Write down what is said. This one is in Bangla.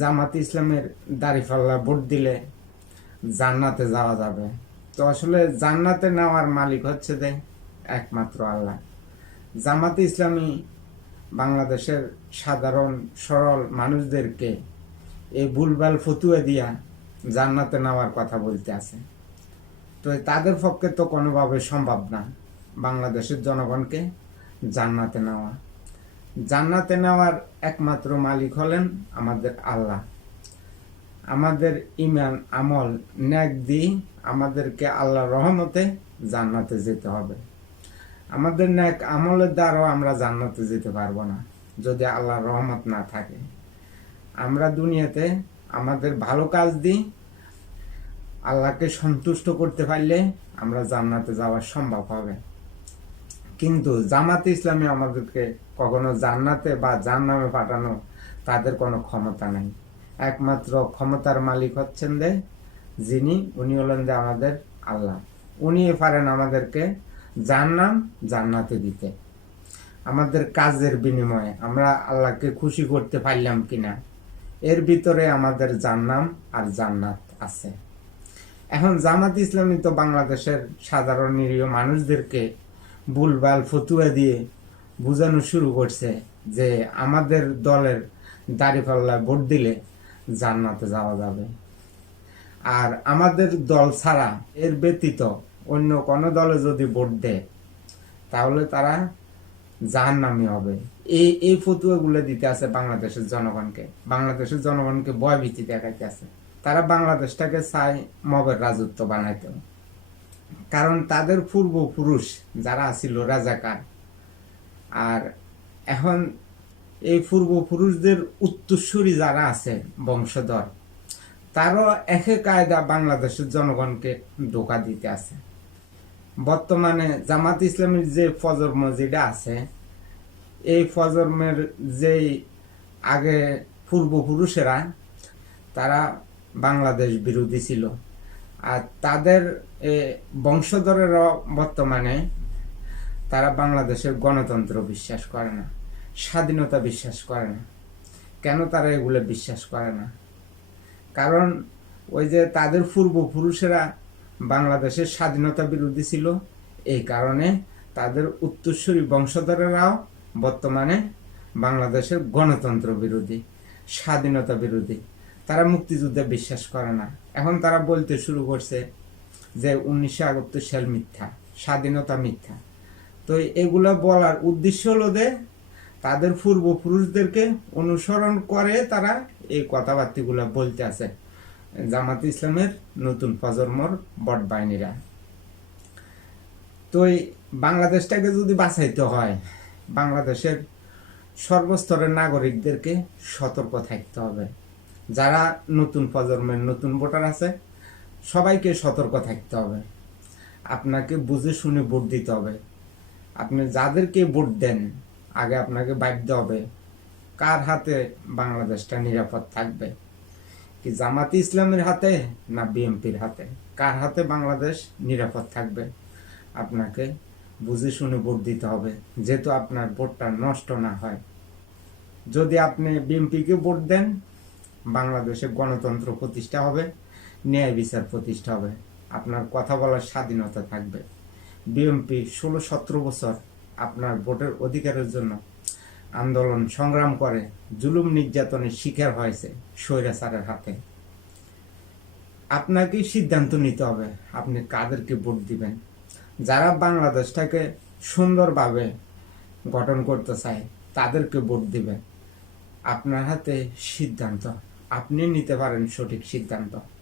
জামাত ইসলামের দাড়িপাল্লা ভোট দিলে জান্নাতে যাওয়া যাবে। তো আসলে জান্নাতে নেওয়ার মালিক হচ্ছে যে একমাত্র আল্লাহ। জামাতে ইসলামী বাংলাদেশের সাধারণ, সরল মানুষদেরকে এই ভুলভাল ফতুয়া দিয়া জান্নাতে নেওয়ার কথা বলতে আছে। তো তাদের পক্ষে তো কোনোভাবে সম্ভব না বাংলাদেশের জনগণকে জান্নাতে নেওয়া। জান্নাতে নেওয়ার একমাত্র মালিক হলেন আমাদের আল্লাহ। আমাদের ইমান আমল ন্যাক দিয়ে আমাদেরকে আল্লাহ রহমতে জান্নাতে যেতে হবে। আমাদের ন্যাক আমলের দ্বারাও আমরা জান্নাতে যেতে পারব না, যদি আল্লাহর রহমত না থাকে। আমরা দুনিয়াতে আমাদের ভালো কাজ দিই আল্লাহকে সন্তুষ্ট করতে পারলে আমরা জান্নাতে যাওয়া সম্ভব হবে। কিন্তু জামাতে ইসলামী আমাদেরকে কখনো জান্নাতে বা জান্নামে পাঠানো তাদের কোনো ক্ষমতা নেই। একমাত্র ক্ষমতার মালিক হচ্ছেন যে যিনি, উনি হলেন যে আমাদের আল্লাহ। উনি পারেন আমাদেরকে জান্নাম জান্নাতে দিতে। আমাদের কাজের বিনিময়ে আমরা আল্লাহকে খুশি করতে পারলাম কিনা, এর ভিতরে আমাদের জান্নাম আর জান্নাত আছে। এখন জামাত ইসলামী তো বাংলাদেশের সাধারণ নিরীহ মানুষদেরকে ভুলভাল ফতুয়া দিয়ে বোঝানো শুরু করছে যে আমাদের দলের দাঁড়িপাল্লায় ভোট দিলে জান্নাতে যাওয়া যাবে। আর আমাদের দল ছাড়া এর ব্যতীত অন্য কোনো দলে যদি ভোট দেয়, তাহলে তারা জাহান্নামি হবে। এই এই ফতুয়াগুলো দিতে আছে বাংলাদেশের জনগণকে। বাংলাদেশের জনগণকে ভয়ভীতি দেখাইতে আছে। তারা বাংলাদেশটাকে চায় মবের রাজত্ব বানাইতে। কারণ তাদের পূর্বপুরুষ যারা ছিল রাজাকার। আর এখন এই পূর্বপুরুষদের উত্তরসূরি যারা আছে বংশধর, তারও একে কায়দা বাংলাদেশের জনগণকে ধোকা দিতে আছে। বর্তমানে জামাত ইসলামের যে ফজর মসজিদা আছে, এই ফজরমের যেই আগে পূর্বপুরুষেরা, তারা বাংলাদেশ বিরোধী ছিল। আর তাদের এ, বংশধরেরাও বর্তমানে তারা বাংলাদেশের গণতন্ত্র বিশ্বাস করে না স্বাধীনতা বিশ্বাস করে না। কেন তারা এগুলো বিশ্বাস করে না? কারণ ওই যে তাদের পূর্বপুরুষেরা বাংলাদেশের স্বাধীনতা বিরোধী ছিল এই কারণে তাদের উত্তরসূরি বংশধরেরাও বর্তমানে বাংলাদেশের গণতন্ত্র বিরোধী স্বাধীনতা বিরোধী। তারা মুক্তিযুদ্ধে বিশ্বাস করে না। এখন তারা বলতে শুরু করছে যে উনিশশো একাত্তর সাল মিথ্যা, স্বাধীনতা মিথ্যা। তো এগুলো বলার উদ্দেশ্য হলো যে তাদের পূর্বপুরুষদেরকে অনুসরণ করে তারা এই কথাবার্তাগুলো বলতে আছে জামাত ইসলামের নতুন প্রজন্মর বট বাহিনীরা। তো বাংলাদেশটাকে যদি বাঁচাইতে হয়, বাংলাদেশের সর্বস্তরের নাগরিকদেরকে সতর্ক থাকতে হবে। যারা নতুন প্রজন্মের নতুন ভোটার আছে, সবাইকে সতর্ক থাকতে হবে। আপনাকে বুঝে শুনে ভোট দিতে হবে। আপনি যাদেরকে ভোট দেন, আগে আপনাকে ভাবতে হবে কার হাতে বাংলাদেশটা নিরাপদ থাকবে। কি জামাতি ইসলামের হাতে না বিএনপির হাতে? কার হাতে বাংলাদেশ নিরাপদ থাকবে? আপনাকে বুঝে শুনে ভোট দিতে হবে, যেহেতু আপনার ভোটটা নষ্ট না হয়। যদি আপনি বিএনপিকে ভোট দেন বাংলাদেশে গণতন্ত্র প্রতিষ্ঠা হবে, ন্যায় বিচার প্রতিষ্ঠা হবে। আপনার কথা বলার স্বাধীনতা থাকবে। বিএনপি ষোলো সতেরো বছর আপনার ভোটের অধিকারের জন্য আন্দোলন সংগ্রাম করে, জুলুম নির্যাতনের শিকার হয়েছে স্বৈরাচারের হাতে। আপনাকেই সিদ্ধান্ত নিতে হবে, আপনি কাদেরকে ভোট দিবেন? যারা বাংলাদেশটাকে সুন্দরভাবে গঠন করতে চায়, তাদেরকে ভোট দিবেন। আপনার হাতে সিদ্ধান্ত। আপনি নিতে পারেন সঠিক সিদ্ধান্ত।